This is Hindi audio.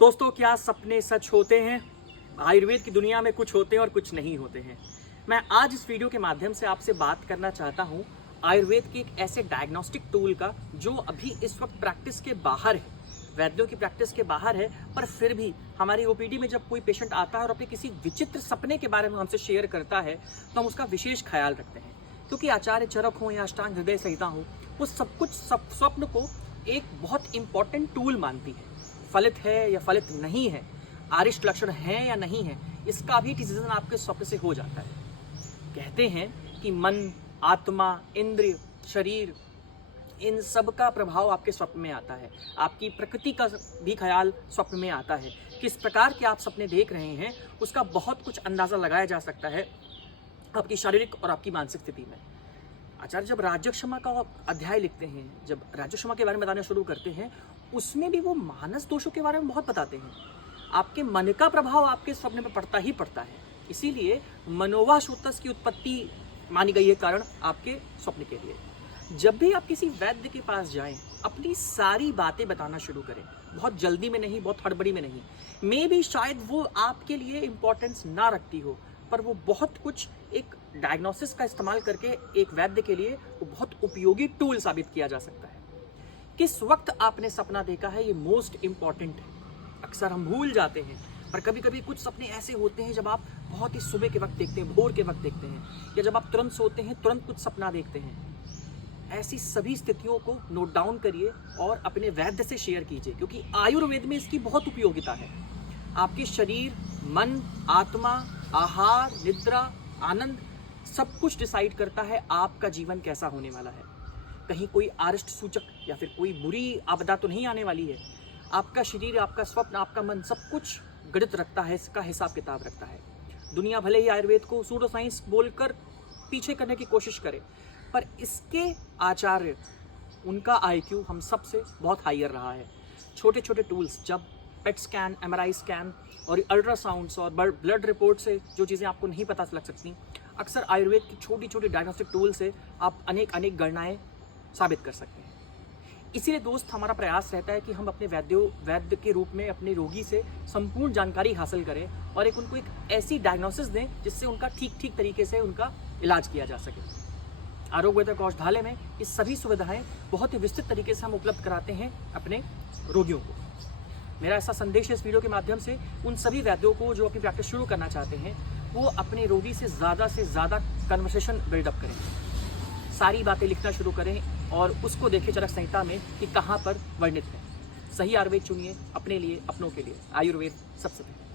दोस्तों, क्या सपने सच होते हैं? आयुर्वेद की दुनिया में कुछ होते हैं और कुछ नहीं होते हैं। मैं आज इस वीडियो के माध्यम से आपसे बात करना चाहता हूं आयुर्वेद के एक ऐसे डायग्नोस्टिक टूल का जो अभी इस वक्त प्रैक्टिस के बाहर है, वैद्यों की प्रैक्टिस के बाहर है, पर फिर भी हमारी ओपीडी में जब कोई पेशेंट आता है और अपने किसी विचित्र सपने के बारे में हमसे शेयर करता है तो हम उसका विशेष ख्याल रखते हैं, क्योंकि आचार्य चरक हो या अष्टांग हृदय संहिता हो, वो सब कुछ स्वप्न को एक बहुत इंपॉर्टेंट टूल मानती है। फलित है या फलित नहीं है, आरिष्ट लक्षण है या नहीं है, इसका भी डिसीजन आपके स्वप्न से हो जाता है। कहते हैं कि मन, आत्मा, इंद्रिय, शरीर, इन सब का प्रभाव आपके स्वप्न में आता है। आपकी प्रकृति का भी ख्याल स्वप्न में आता है। किस प्रकार के आप सपने देख रहे हैं उसका बहुत कुछ अंदाजा लगाया जा सकता है आपकी शारीरिक और आपकी मानसिक स्थिति में। आचार्य जब राजक्षमा का अध्याय लिखते हैं, जब राजक्षमा के बारे में बताना शुरू करते हैं, उसमें भी वो मानस दोषों के बारे में बहुत बताते हैं। आपके मन का प्रभाव आपके स्वप्न में पड़ता ही पड़ता है, इसीलिए मनोवा सूतस की उत्पत्ति मानी गई है कारण आपके स्वप्न के लिए। जब भी आप किसी वैद्य के पास जाएं, अपनी सारी बातें बताना शुरू करें, बहुत जल्दी में नहीं, बहुत हड़बड़ी में नहीं। मे भी शायद वो आपके लिए इंपॉर्टेंस ना रखती हो, पर वो बहुत कुछ एक डायग्नोसिस का इस्तेमाल करके एक वैद्य के लिए वो बहुत उपयोगी टूल साबित किया जा सकता है। किस वक्त आपने सपना देखा है, ये मोस्ट इंपॉर्टेंट है। अक्सर हम भूल जाते हैं, पर कभी कभी कुछ सपने ऐसे होते हैं जब आप बहुत ही सुबह के वक्त देखते हैं, भोर के वक्त देखते हैं, या जब आप तुरंत सोते हैं तुरंत कुछ सपना देखते हैं। ऐसी सभी स्थितियों को नोट डाउन करिए और अपने वैद्य से शेयर कीजिए, क्योंकि आयुर्वेद में इसकी बहुत उपयोगिता है। आपके शरीर, मन, आत्मा, आहार, निद्रा, आनंद सब कुछ डिसाइड करता है आपका जीवन कैसा होने वाला है। कहीं कोई आरिष्ट सूचक या फिर कोई बुरी आपदा तो नहीं आने वाली है। आपका शरीर, आपका स्वप्न, आपका मन सब कुछ गणित रखता है, इसका हिसाब किताब रखता है। दुनिया भले ही आयुर्वेद को सूडो साइंस बोलकर पीछे करने की कोशिश करे, पर इसके आचार्य, उनका आईक्यू हम सबसे बहुत हायर रहा है। छोटे छोटे टूल्स, जब पेट स्कैन, एमआरआई स्कैन और अल्ट्रासाउंड्स और ब्लड रिपोर्ट से जो चीज़ें आपको नहीं पता लग सकती, अक्सर आयुर्वेद की छोटी छोटी डायग्नोस्टिक टूल से आप अनेक गणनाएं साबित कर सकते हैं। इसीलिए दोस्त, हमारा प्रयास रहता है कि हम अपने वैद्य के रूप में अपने रोगी से संपूर्ण जानकारी हासिल करें और उनको एक ऐसी डायग्नोसिस दें जिससे उनका ठीक तरीके से उनका इलाज किया जा सके। आरोग्य औषधालय में ये सभी सुविधाएं बहुत ही विस्तृत तरीके से हम उपलब्ध कराते हैं अपने रोगियों को। मेरा ऐसा संदेश है इस वीडियो के माध्यम से उन सभी वैद्यों को जो अपनी प्रैक्टिस शुरू करना चाहते हैं, वो अपने रोगी से ज़्यादा कन्वर्सेशन बिल्डअप करें, सारी बातें लिखना शुरू करें और उसको देखें चरक संहिता में कि कहाँ पर वर्णित है। सही आयुर्वेद चुनिए अपने लिए, अपनों के लिए। आयुर्वेद सबसे पहले।